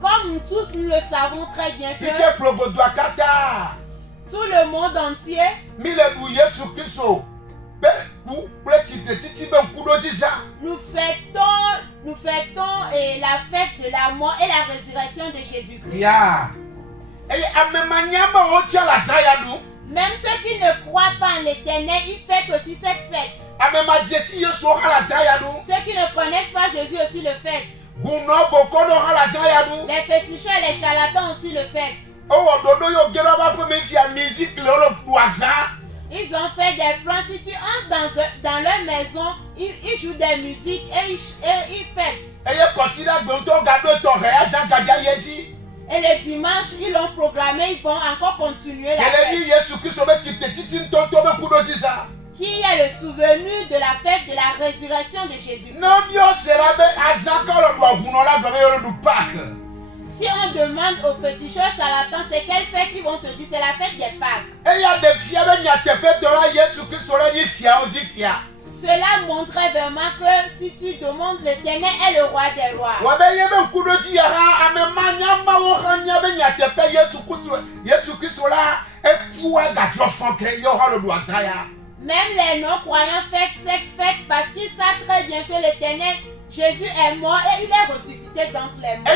Comme nous tous nous le savons très bien que tout le monde entier nous fêtons la fête de la mort et la résurrection de Jésus-Christ. Yeah. Même ceux qui ne croient pas en l'éternel, ils fêtent aussi cette fête. Ceux qui ne connaissent pas Jésus aussi le fêtent. Les féticheurs et les charlatans aussi le fêtent. Ils ont fait des plans. Si tu entres dans leur maison, ils jouent des musiques et ils fêtent. Et le dimanche, ils l'ont programmé, ils vont encore continuer la fête. Qui est le souvenu de la fête de la résurrection de Jésus. Si on demande aux féticheurs charlatans c'est quelle fête, ils vont te dire c'est la fête des Pâques. Cela montrait vraiment que si tu demandes l'Éternel est le roi des rois. Même les non-croyants fêtent cette fête parce qu'ils savent très bien que l'Éternel, Jésus est mort et il est ressuscité d'entre les morts.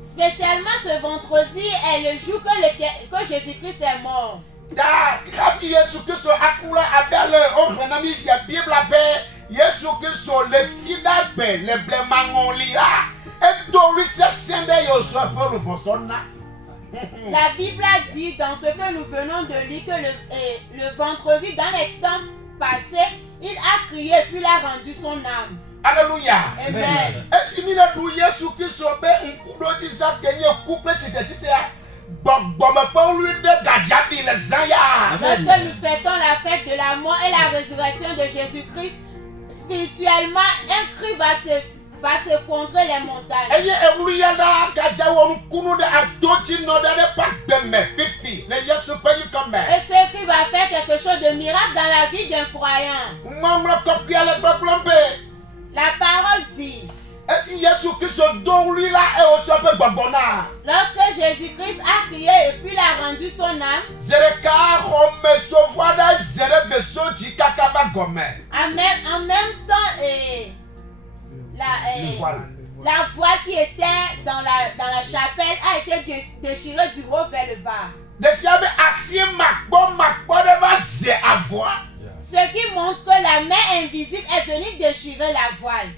Spécialement ce vendredi est le jour que Jésus-Christ est mort. La Bible a dit dans ce que nous venons de lire que le vendredi, dans les temps passés, il a crié et puis il a rendu son âme. Alléluia. Amen. Parce que nous fêtons la fête de la mort et la résurrection de Jésus-Christ, spirituellement, un cri va s'effondrer les montagnes. Et ce cri va faire quelque chose de miracle dans la vie d'un croyant. La parole dit, lorsque Jésus-Christ a crié et puis il a rendu son âme, en même temps, la voile qui était dans la chapelle a été déchirée du haut vers le bas. Ce qui montre que la main invisible est venue déchirer la voile.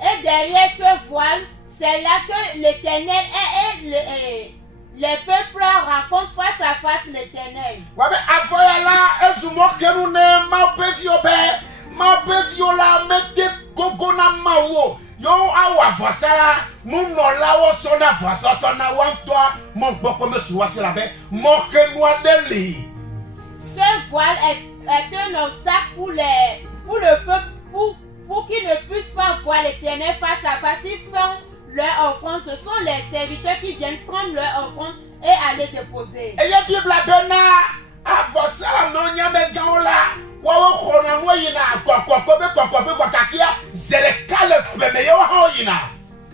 Et derrière ce voile, c'est là que l'Éternel et les peuples rencontrent face à face l'Éternel. Ce voile est un obstacle pour le peuple, pour qu'ils ne puissent pas voir l'Éternel face à face. Ils font leur offrande, ce sont les serviteurs qui viennent prendre leur offrande et aller déposer.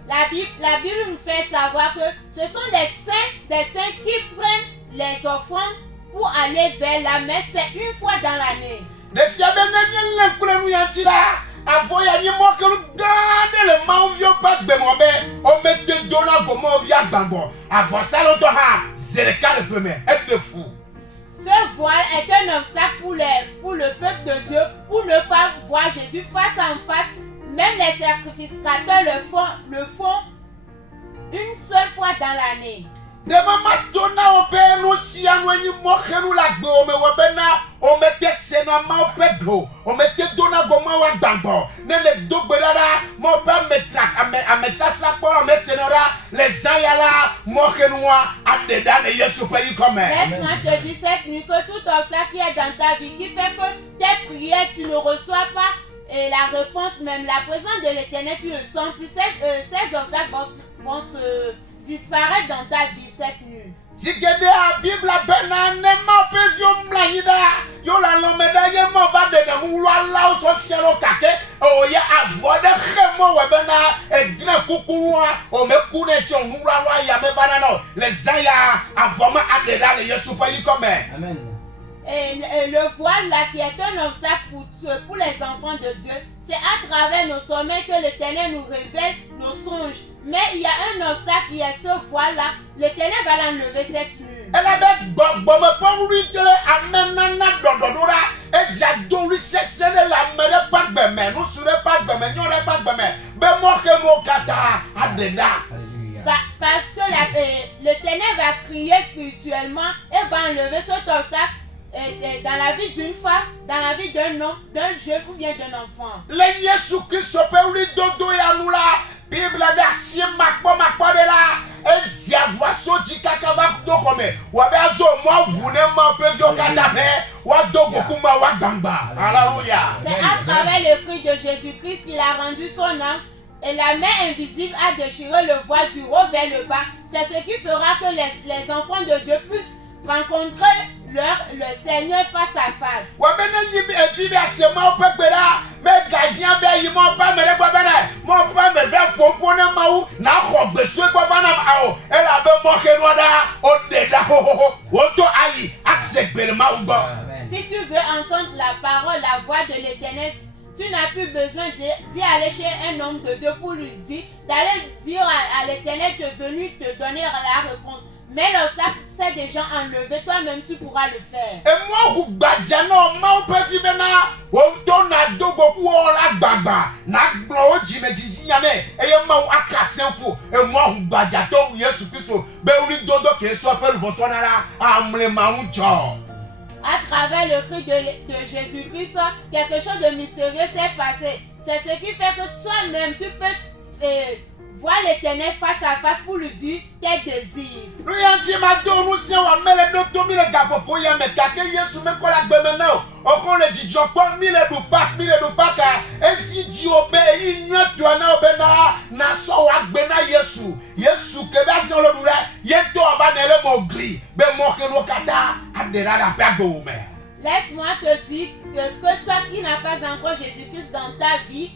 La Bible nous fait savoir que ce sont des saints qui prennent les offrandes pour aller vers la messe. C'est une fois dans l'année. Ce voile est un obstacle pour le peuple de Dieu pour ne pas voir Jésus face en face. Même les sacrificateurs le font une seule fois dans l'année. Laisse-moi te dire cette nuit que tout obstacle qui est dans ta vie, qui fait que tes prières tu ne reçois pas, la réponse même, la présence de l'Éternel, tu le sens plus. Ces obstacles vont se disparaître dans ta vie cette nuit. Si gede a Bible bena ne ma pezium la hida yo la lomeda ye mo va de na mu la o so fiero kake o ye avoid khemo we bena e dina kukuwa o me kune ti o mu la ya me bana no les aya avoma adeda le Yesu pa yi comme. Amen. Et le voile là qui est un obstacle pour les enfants de Dieu, c'est à travers nos sommeils que l'Éternel nous révèle nos songes. Mais il y a un obstacle qui est ce voile là, l'Éternel va l'enlever cette nuit. Elle avait bon me pauli de amenana dododora e jadori sese la mere pas beme nous serait pas beme n'y aurait pas beme be mo ke mo kata adeda. Alléluia. Parce que l'Éternel va crier spirituellement et va enlever cet obstacle dans la vie d'une femme, dans la vie d'un homme, d'un jeune ou bien d'un enfant. Le Yesu Christ pe uli dodo ya nous la Bible da si makpo de la e ziavwa so di kaka ba do kome wa be azo mo wune mo pe zo kata be wa do goku ma wa gamba. Alléluia. C'est à travers le cri de Jésus-Christ qu'il a rendu son âme et la main invisible a déchiré le voile du haut vers le bas. C'est ce qui fera que les enfants de Dieu puissent rencontrer le Seigneur face à face. Wa bena yibi ejibi asema o pe la me gajia be yi mo ba me le gba bena mo ba me ve pompo na mawu na ko gbeso gba bana o e la be mo ke no da o de da ho o to ayi asegbele ma ugbo. Si tu veux entendre la parole, la voix de l'Éternel, tu n'as plus besoin d'y aller chez un homme de Dieu pour lui dire, d'aller dire à l'Éternel de venir te donner la réponse. Mais l'obstacle c'est déjà enlevé, toi-même tu pourras le faire. Et moi, vous badja non, ma peut vivre na, on donne à dogo ou la baba, na glo jime jijiyane, et ma ou akase ko, et moi vous badja to Yesu Christ, be uri dodo ke so pe le bosona la, amle ma ou jo. À travers le cri de Jésus-Christ, quelque chose de mystérieux s'est passé. C'est ce qui fait que toi-même tu peux voir l'Éternel face à face pour lui dire tes désirs. Lui anti ma do nous si on mele do to mi le gapopo ya me kake Yesu me ko la gbe me na o kon le jijo pon mi le do pa ka esi ji obe yi nyo to na obe na so wa gbe na Yesu ke ba se lo dure ye to ba na le mo gri be mo ke lo kata adera da pa go me. Laisse-moi te dire que toi qui n'as pas encore Jésus-Christ dans ta vie,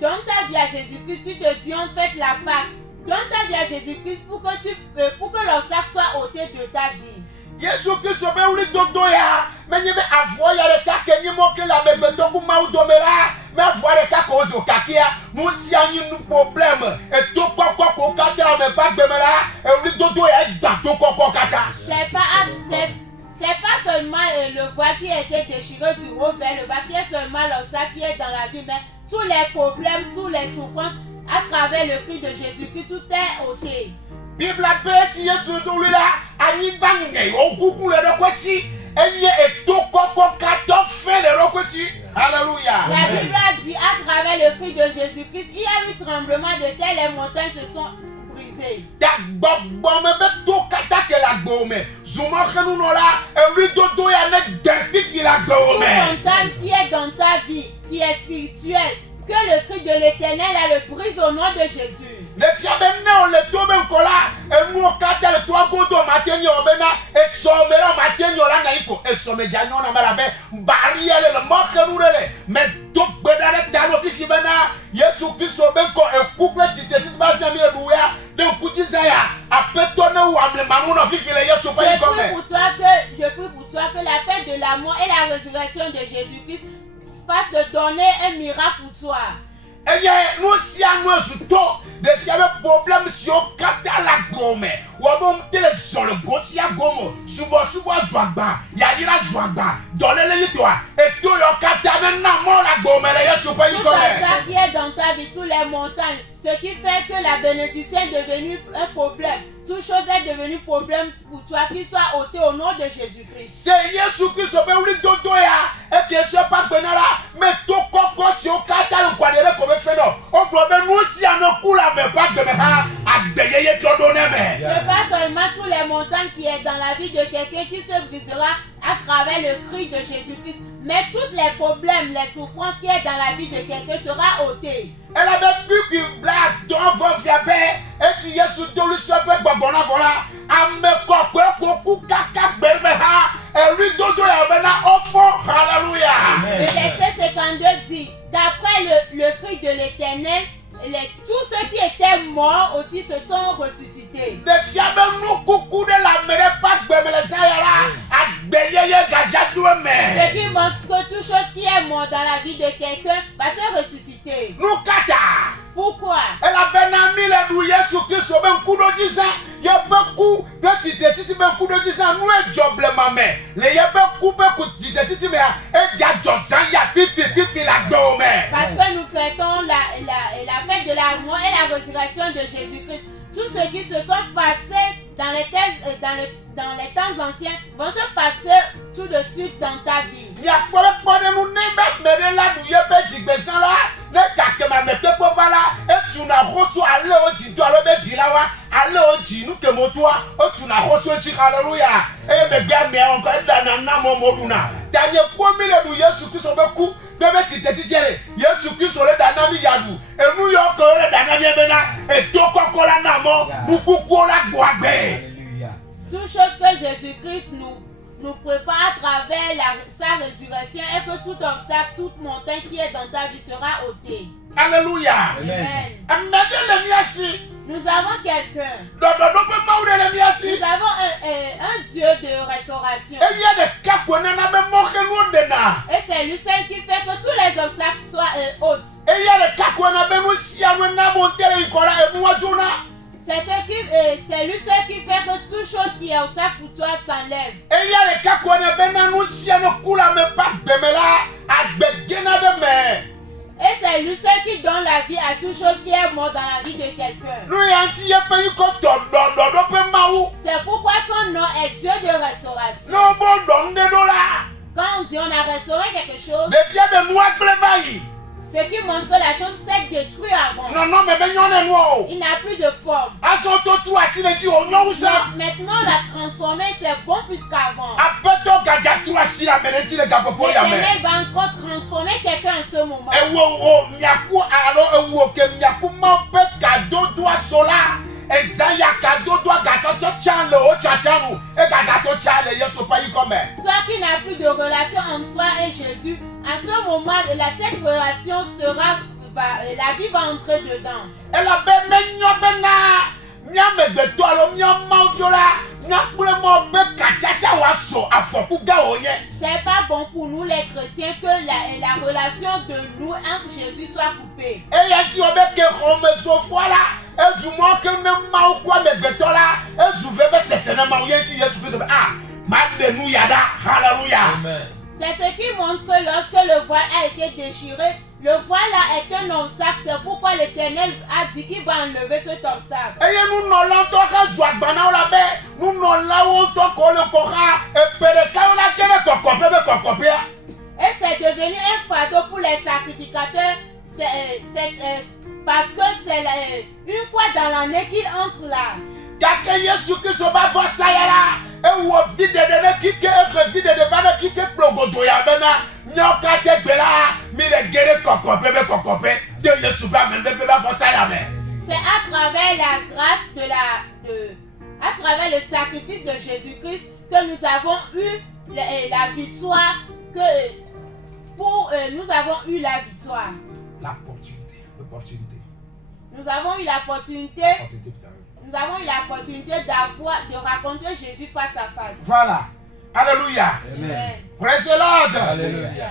donne ta vie à Jésus-Christ, tu te dis on fait la Pâque. Donne ta vie à Jésus-Christ pour que l'obstacle soit ôté de ta vie. Yesu Christ be uli dodo ya me nyi be avo ya le ka ke nyi mo ke la me be to ku ma u do me la me avo le ka ko zo ka kia mu si anyi nu problème e to ko ka ta me ba gbe me la e uli dodo ya gba to ko kata. C'est pas seulement le voile qui a été déchiré du haut vers le bas, qui est seulement l'obstacle qui est dans la vie, mais tous les problèmes, toutes les souffrances, à travers le cri de Jésus-Christ, tout est ôté. Bible be si Yesu do wi la anyi bange o kuku le do kwesi eye e to ko kata fe le do kwesi. Alléluia. La Bible a dit à travers le cri de Jésus-Christ, il y a eu tremblement de terre, les montagnes se sont brisées. Da gbogbo me be to kata ke la gbo me zuma khenu no la e wi dodo ya ne de fifi la gbo me. Toute montagne qui est dans ta vie, qui est spirituelle, que le cri de l'Éternel a le brise au nom de Jésus. Le fiabe na o le to be nkola e mu kata le to agodo mateni o be na e so me o mateni o la na iko e so me janyo na mala be bari ele le mo khenu le me do gbe da le ta no fifi be na Yesu Christ o be ko e couple tite ba se mi e duya de kuti saya apeto na wa me mamu no fifi le Yesu pa iko me. Je prie pour toi que la fête de la mort et la résurrection de Jésus-Christ fasse te donner un miracle pour toi. Eye nous si anu ezuto de fiabe problème si o kata la gome wo bo mtele so le gosi agomo subo zwagba ya yira zwagba dolele yitoa et to yo kata na mo la gome le Yesu pa yiko Tout ça qui est dans ta vie, tous les montagnes, ce qui fait que la bénédiction est devenue un problème. Toute chose est devenue problème pour toi, qu'il soit ôté au nom de Jésus-Christ. C'est Yesu Christ be uri dodo ya e ke so pa gbenara me to koko si o kata le kwadere ko be fe no o problème nous si anu kula me pa gbe me ha agbeyeye to do ne me. C'est pas seulement tous les montagnes qui est dans la vie de quelqu'un qui se brisera à travers le cri de Jésus-Christ. Mais tous les problèmes, les souffrances qui est dans la vie de quelqu'un sera ôté. Elle avait pu qu'il blague devant Fiabé. Et si Yesu dolu sepe gbọgbọna voilà. Ame kokwe koku kaka bermeha. Et lui dodo ya bena ofo. Alléluia. Le verset 52 dit, d'après le cri de l'Éternel, tous ceux qui étaient morts aussi se sont ressuscités. De Fiabé nous coucou de la mere pas gbemele sayala. Agbeyeye gajadou me. Ce qui montre que toute chose qui est mort dans la vie de quelqu'un va se ressusciter. Nous kata. Pourquoi? Elle a bien mis les douilles sur Christ au même coup de 10 ans. Il y a beaucoup de titres, si ben coup de 10 ans, nous est job le mamé. Les y a beaucoup de titres, si mais et y a Josan, y a pipi la dome. Parce que nous fêtons la fête de la mort et la résurrection de Jésus-Christ. Tous ceux qui se sont passés dans les temps anciens vont se passer tout de suite dans ta vie. Il y a quoi de nous n'est pas là, nous y a pas dit là. Ne t'as ma mette pas là. Et tu n'as reçu à l'eau, tu dois le dire là. Alors tu nous te motois, tu n'as reçu alléluia. Et me bien mais encore dans un momoduna. Dernier premier le douille sur Christ au coup. De mettre tes titres. Yesu Christ sur le danami yadou. Et nous y a encore le danami bena. Et toko kola namo. Beaucoup kola guabe. Toute chose que Jésus-Christ nous prépare à travers sa résurrection et que tout obstacle, toute montagne qui est dans ta vie sera ôtée. Alléluia. Amen. Nous Nous avons quelqu'un. Nous avons un Dieu de restauration. Et c'est lui seul qui fait que tous les obstacles soient ôtes. C'est lui seul qui fait que toute chose qui est obstacle pour toi s'enlève. Et c'est lui seul qui donne la vie à toute chose qui est morte dans la vie de quelqu'un. C'est pourquoi son nom est Dieu de restauration. Quand on dit on a restauré quelque chose, ce qui montre que la chose s'est détruite avant. Il n'a plus de forme. Maintenant, la transformer, c'est bon plus qu'avant. L'Éternel va encore transformer quelqu'un en ce moment. Toi qui n'as plus de relation entre toi et Jésus, à ce moment, cette relation sera, la vie va entrer dedans. C'est pas bon pour nous les chrétiens que la relation de nous entre Jésus soit coupée. C'est ce qui montre que lorsque le voile a été déchiré, le voile là est un obstacle. C'est pourquoi l'Éternel a dit qu'il va enlever cet obstacle. Et c'est devenu un fardeau pour les sacrificateurs. Parce que c'est une fois dans l'année qu'ils entrent là. C'est à travers la grâce à travers le sacrifice de Jésus-Christ que nous avons eu la victoire, nous avons eu la victoire. Nous avons eu l'opportunité. Nous avons eu l'opportunité de rencontrer Jésus face à face. Voilà. Alléluia. Amen. Praise the Lord. Alléluia.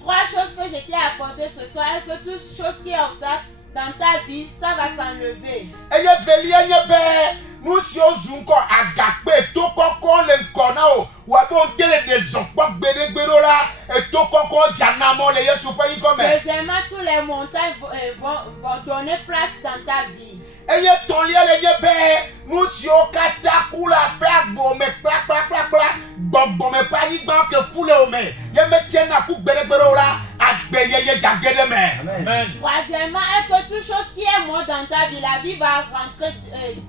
Trois choses que je t'ai apportées ce soir et que toute chose qui est obstacle dans ta vie, ça va s'enlever. Deuxièmement, tous les montagnes vont donner place dans ta vie. Amen. Troisièmement, est que toute chose qui est morte dans ta vie, la vie va rentrer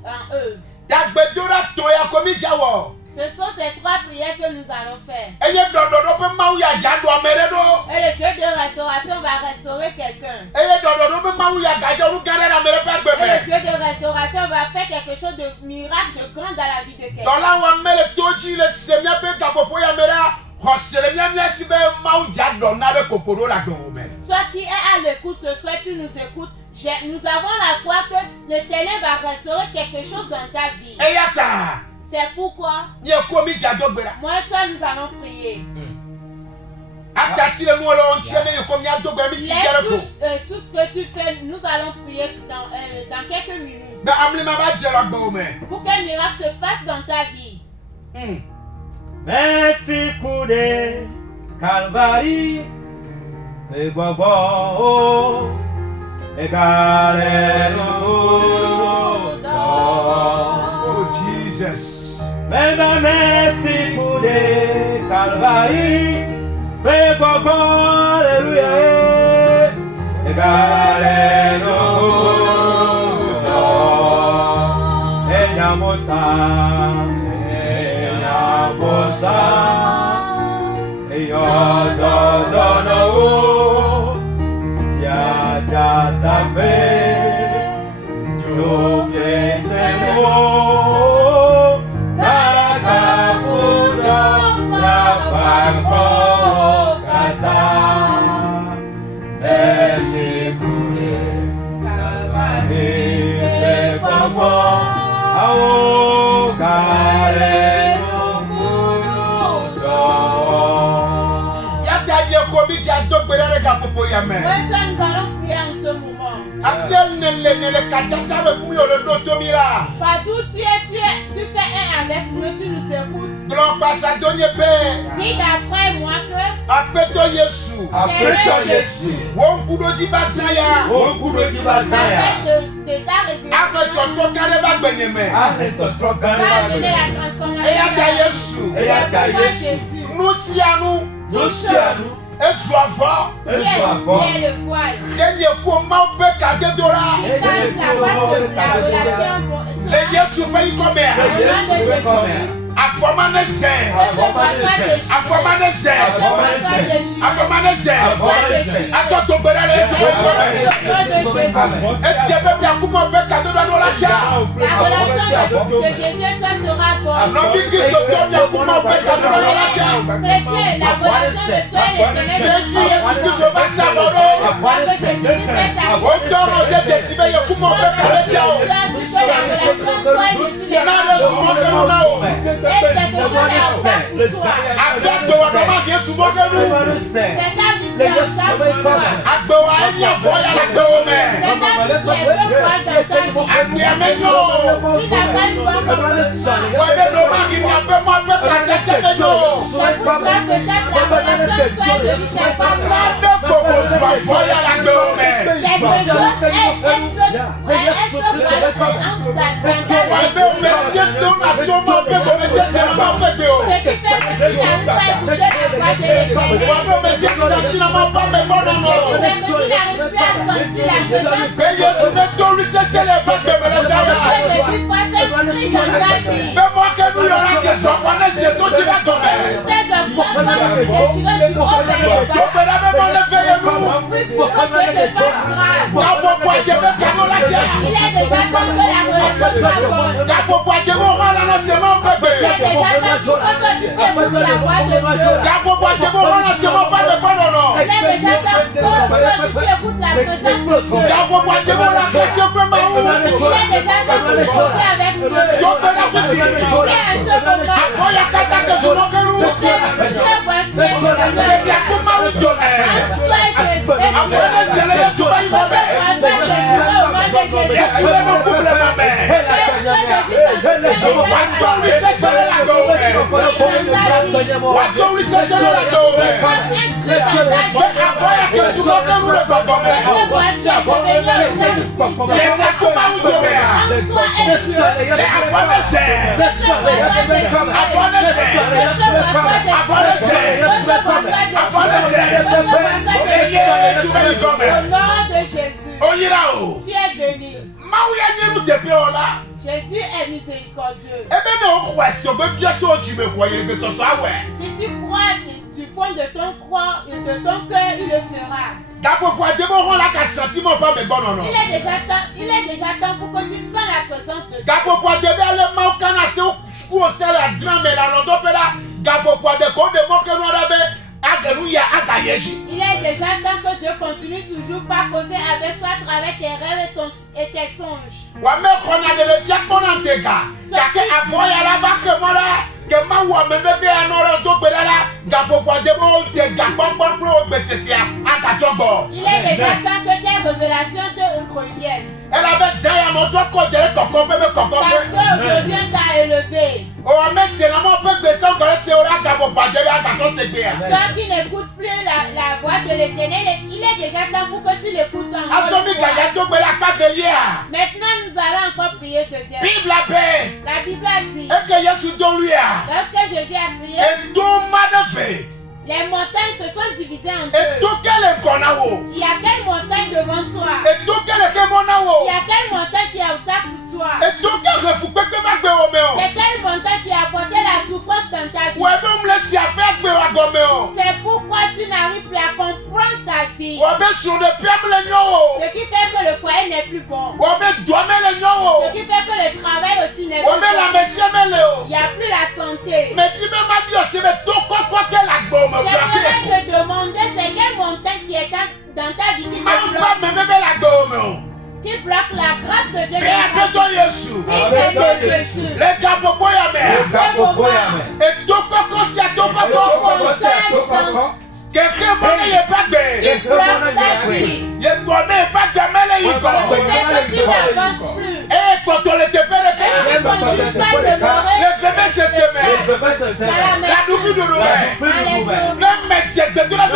en eux. Dagbedora toya komi jawo. Ce sont ces trois prières que nous allons faire. Eye dododo pe mawu ya jado amere do. Et le Dieu de restauration va restaurer quelqu'un. Eye dododo pe mawu ya gajo lu gare na mere pe Et le gbeme. Dieu de restauration va faire quelque chose de miracle, de grand dans la vie de quelqu'un. Dola wa mele toji le semia pe kapopo ya mera. Hosele mia mia si be mawu jado na be kokoro la do me. Toi qui es à l'écoute ce soir, tu nous écoutes. Nous avons la foi que l'Éternel va restaurer quelque chose dans ta vie. Eyata. C'est pourquoi, Ye komi jado gbera. moi et toi, nous allons prier. Atati le mo lo ntiene ye komi ado gbe mi ti Laisse gere ko. tout ce que tu fais, nous allons prier dans quelques minutes. Na amlima ba jelo gbo me. Pour qu'un miracle se passe dans ta vie. Merci coudé, Calvary, et Bobo, et Oh Jesus. Mesdames, merci coudé, Calvary, et Bobo, alléluia, et Moi et toi, nous allons prier en ce moment. Partout où tu fais un avec nous et tu nous écoutes. Dis d'après moi que Après Jésus, de ta résurrection va donner la transformation. C'est pourquoi Jésus, nous sommes qui est le voile, qui cache la face de la relation au nom de Jésus. La relation de Jésus et toi sera bonne. Chrétien, la relation de toi et l'Éternel Jésus est miséricordieux. Si tu crois du fond de ton cœur, il le fera. Il est déjà temps pour que tu sens la présence de Dieu. Il est déjà temps que Dieu continue toujours par causer avec toi à travers tes rêves et tes songes. Il est déjà temps que tes révélations te reviennent. Parce qu'aujourd'hui on t'a élevé. Toi qui n'écoutes plus la voix de l'Éternel, il est déjà temps pour que tu l'écoutes encore. Maintenant nous allons encore prier deuxième. La Bible a dit, lorsque Jésus a prié, les montagnes se sont divisées en deux. Il y a quelle montagne devant toi? Il y a quelle montagne qui est obstacle pour toi? C'est quelle montagne qui a apporté la souffrance dans ta vie? C'est pourquoi tu n'arrives plus à comprendre ta vie. Ce qui fait que le foyer n'est plus bon. Ce qui fait que le travail aussi n'est plus bon. Il n'y a plus la santé. J'aimerais te demander c'est quelle montagne qui est dans ta vie qui bloque la grâce de Dieu. Si c'est de Jésus. Quelqu'un ne est pas de. Il bloque ta vie. Il est bonné, pas de mêlée. Il fait que tu n'avances plus. Et quand on le dépêche, Tu ne continues pas de demeurer. le bébé se sème. La double de l'ouvert. Même métier de la vie.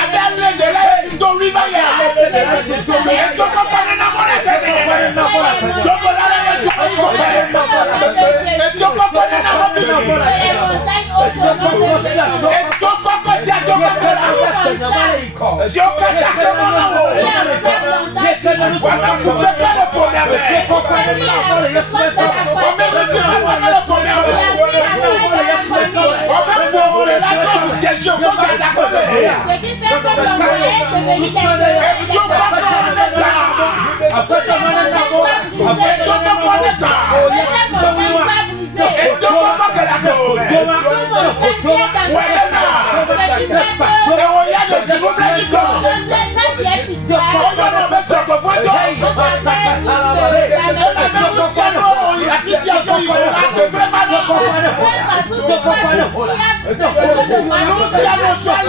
Adèle de la vie dont lui va y aller. Et donc on parle d'enamoré de lui. Donc on a la raison. Et donc on parle d'enamoré de lui. Les montagnes au nom de Jésus. Et donc on parle ce qui fait que ton foyer est devenu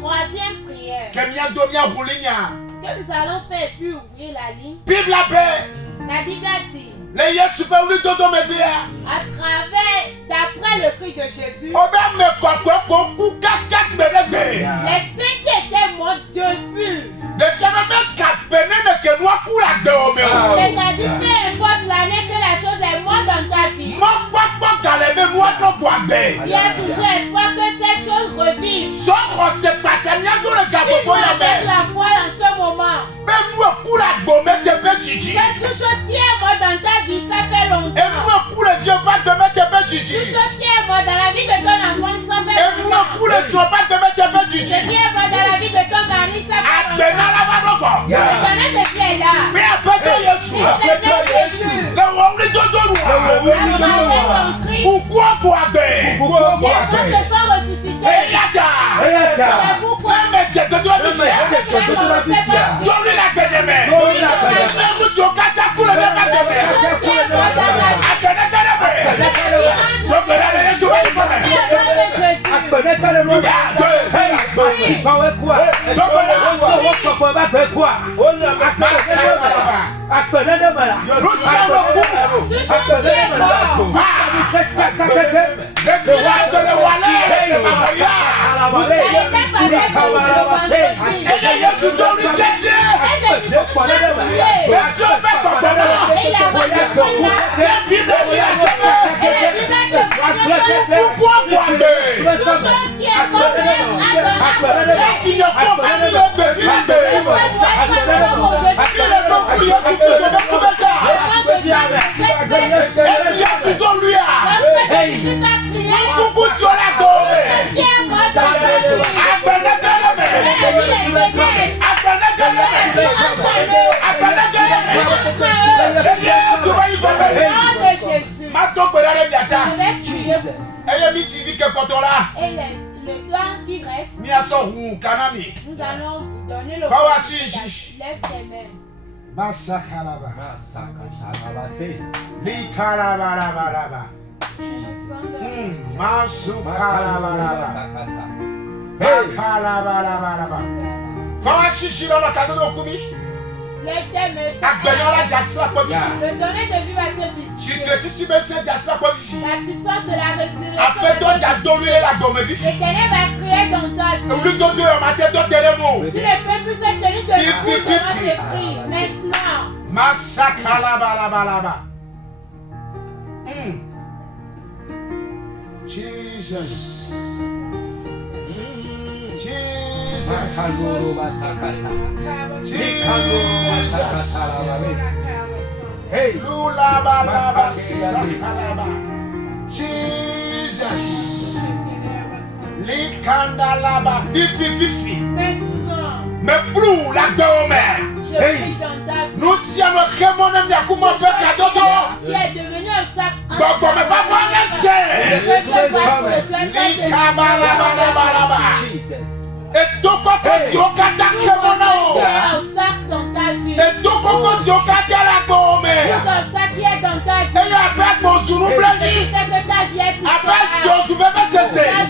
Troisième prière que nous allons faire puis ouvrir la ligne. La Bible a dit à travers, d'après le cri de Jésus, les saints qui étaient morts depuis, c'est-à-dire peu importe l'année que la chose est morte dans ta vie, il y a toujours espoir que ces choses revivent. Si tu avec la foi en ce moment, que toute chose qui est morte dans ta vie, ça fait longtemps. Toute chose qui est morte dans la vie de ton enfant, ça fait longtemps. Ce qui est mort dans la vie de ton mari, ça fait longtemps. L'éternel de vie est là. Si c'est bien Jésus, avec ton cri, les morts se sont ressuscités. C'est pourquoi Le temps qui reste, nous allons vous donner le lève tes mains. Masakalaba. Likalabalaba. Masukalabalaba. Bakalabalaba. Comment chichi dans la cadeau de Kumi? Lève tes mains. Le donner de vivre à tes fils. La puissance de la résurrection. L'Éternel va créer dans ta vie. Tu ne peux plus se tenir de debout devant tes cris. Maintenant. Masakalabalaba. Jesus. Hey, Lulabalaba Sakalaba. Jesus. Likandalaba. Fifi. Me blue la dome. Hey. Nous sommes remontés à comment faire cadeau. Qui est devenu un sac. Donc, on ne peut pas voir et tout si on kata kemona o. Un sac dans ta vie. Et tout si on kata la gomme. Tout un sac qui est dans ta vie. Et après mon zoulou blani. Que ta vie est pitoyable. Après mon zoulou blani. Ta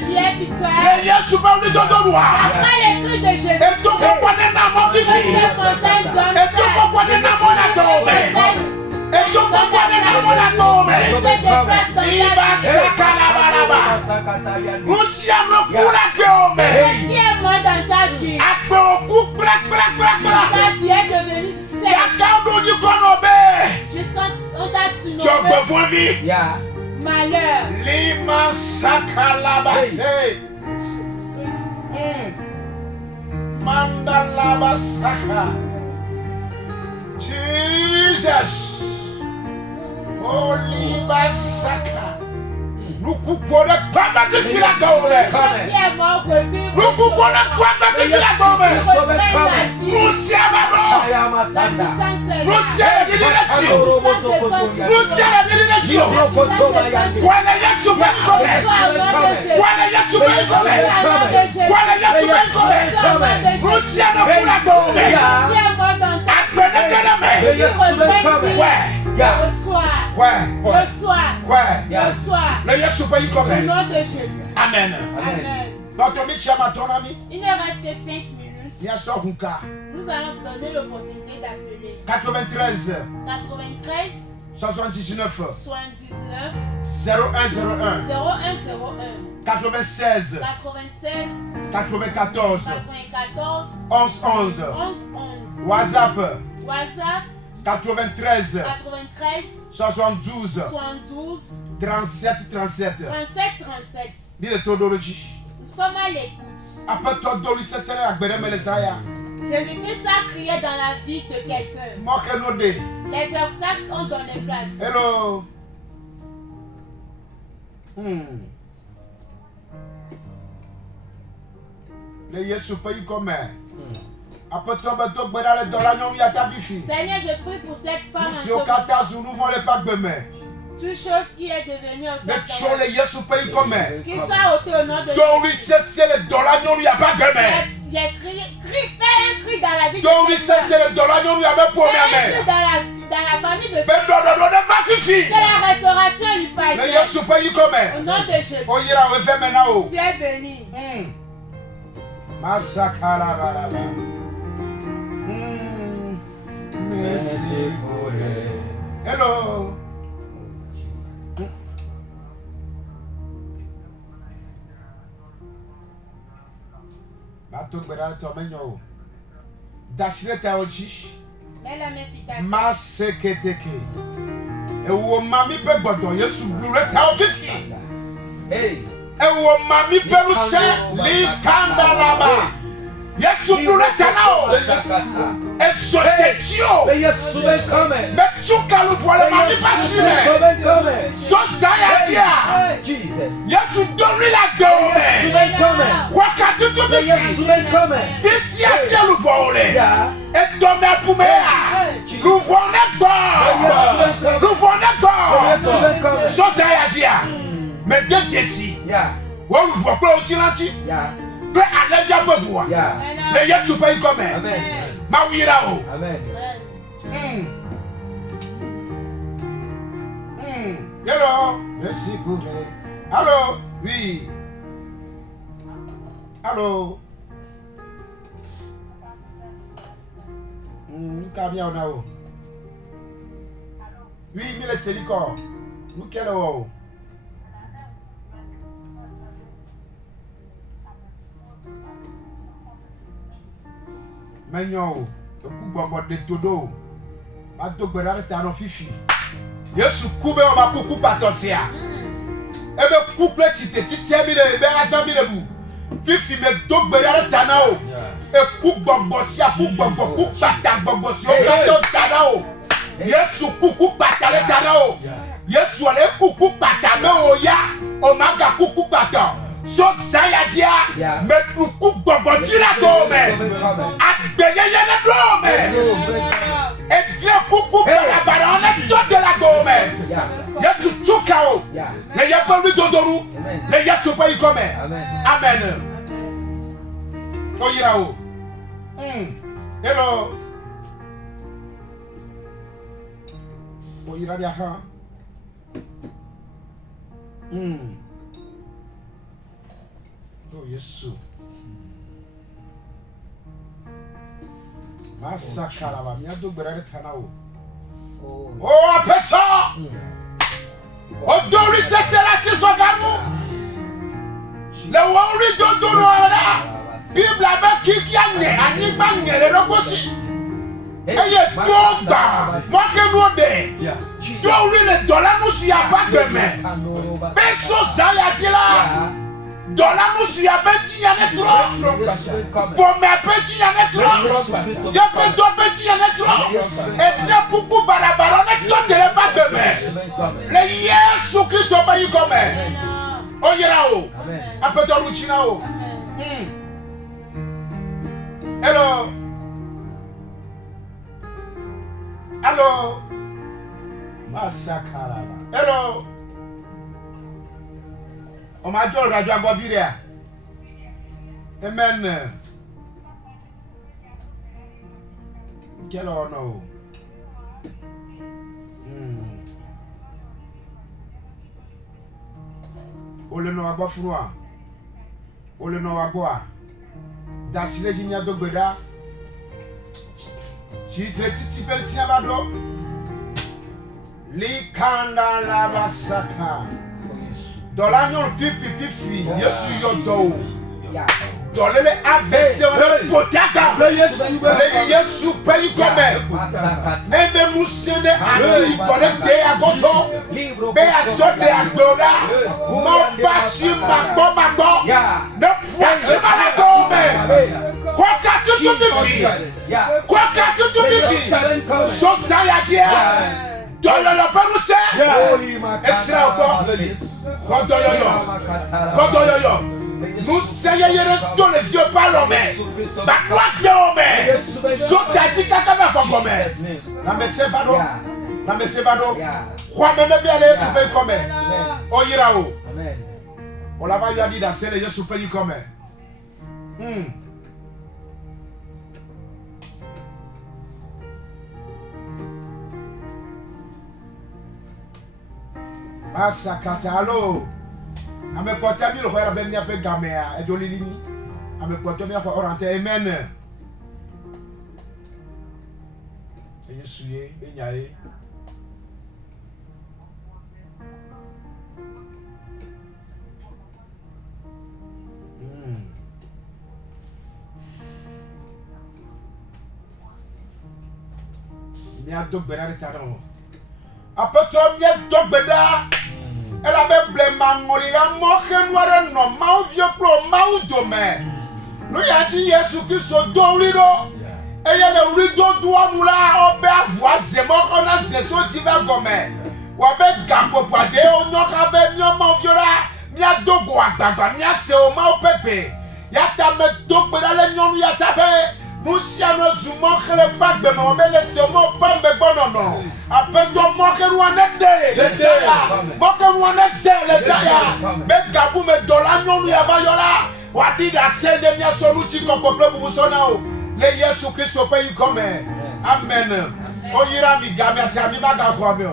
vie est pitoyable. Et y'a souvent le dos de moi. Après les cris de Jésus. Et tout comprenez dans mon fils. Et tout comprenez dans mon atome. Et tout comprenez dans mon atome. Iba sakalabalaba. Nous sommes pour la gomme. Qui est mort dans ta vie. Ta vie est devenue sèche. Jusqu'à on t'a surnommé malheur. Lima sakalabase. Mandalabasaka. Jesus. Olibasaka. Nous coupons le pas de la dorée. Nous coupons le pas de la dorée. Nous sommes Amen. Il ne reste que 5 minutes. Nous allons vous donner l'opportunité d'appeler 93 79 0101 96 94 11 WhatsApp 93 72 37 Nous sommes à l'écoute. Jésus-Christ a crié dans la vie de quelqu'un. Les obstacles ont donné place. Hello. Le Yesu pays comme Seigneur, je prie pour cette femme toute chose qui est devenue un sac qu'il soit ôté au nom de Jésus. J'ai crié, fais un cri dans la vie de dans la famille de que la restauration lui parvienne. Au nom de Jésus. Tu es béni. Hello. Bato gbera to menyo. Dasileta oji. Mets la main sur ta tête. Maseketeke. Ewo mami pe gbodo Yesu blure ta ofisi. Hey. Ewo mami pe mu se li kanda laba. Yesu blure ta na o. Esotetio. Yesu ben come. Metuka lu pole mami pasime. So saya dia. Jesus. Yesu dori la gbe o. Wakati tu bi Yesu ben come. Bisi afi lu pole. Yeah. Etombe pumea. Lu vone gbo. Lu vone gbo. So saya dia. Me de desi. Yeah. Wo lu fo pe o tiranti. Yeah. Pe alevia pe bua. Yeah. Le Yesu pe come. Amen. Ma wira o. Amen. Hello. Merci couré. Allô. Oui. Allô. Kamia ona o. Oui, mi le seliko. Nous quel o. Menyo, o ku gbogbo de todo. Ba dogbera ta no fifi. Yesu kube o ma kuku patosia. Ebe couple tite mi de be asa mi de bu. Fifi me dogbera ta na o. E ku gbogbo si a ku gbogbo ku pata gbogbo si o ka to ta na o. Yesu kuku pata le ta na o. Yesu ale kuku pata me o ya. O ma ga kuku pata. So saya dia me kuku gbogbo tira to me. Agbeyeye le do me. E dia kuku bara on e to de la go me. Yesu tuka o. Le ya pa lu dodoru. Le Yesu pa yi come. Amen. O yira o. Hello. O yira dia ha. Oh Yesu. Masakala ba mi ado gbere tana o. Oh apesa. O dori sesela sisogamu. Le wori dodoro ara. Bible ba kiki anye ani gba nyere logosi. Eye dogba mo ke no de. Dori le dola musu ya bagbeme. Peso zayatila. Dola musu ya beti ya netro. Pome beti ya netro. Ya beto beti ya netro. Etre kuku barabara netro de bagbeme. Le Yesu Kristo ba yi come. Oyira o. Apeto luchina o. Hello. Hello. Masakala. Hello. O ma jo rajo agboviria. Amen. Kelo no. Ole no agbofuru a. Ole no agbo a. Dasile jinya dogbeda. Chi titi persi abado. Likanda la basaka. Dola nyon fifi Yesu yo do. Dolele avese le potaka. Le Yesu payi come. Nebe musene asi bonete agoto. Be asode agora. Mo basi magbo. Ne poisi malagome. Kwaka tutu bifi. Kwaka tutu bifi. So sayadia. Dolele penuse. Esra ogo. Rodoyoyo. Nous seyeyere dans les yeux par l'homme. Bakwa de homme. Sotati kakaba fangome. La mesevado. La mesevado. Kwa meme bien les super comme. Oyirao. On l'a pas dit dans celle les super comme. Masakata allo. Ame porta mi lo khoya ben ya pe gamea e joli lini. Ame porta mi ko orante amen. Elle avait blêmé la mort que nous avons non vieux pro mau domaine. Nous y a dit Jésus Christ au don rideau. Et y a le rideau doit nous là on va voir c'est mort on a c'est so divers gomme. Ou avec gambo pade on n'aura pas mieux mon vieux là. Mia dogo agbagba mia se o ma o pepe. Ya ta me dogbe dans les nyonu ya ta be. Nous si à nos zoumons que les vagues de mon bel se o ma pas me bon non. Après ton mort que nous en est les saya. Mort que nous en est les saya. Mais gabu me dola nyonu ya ba yola. Wadi da se de mia soluti kokoplo bubu sona o. Le Yesu Christ au pays comme. Amen. O yira mi gamia ta mi ba ga fo mi o.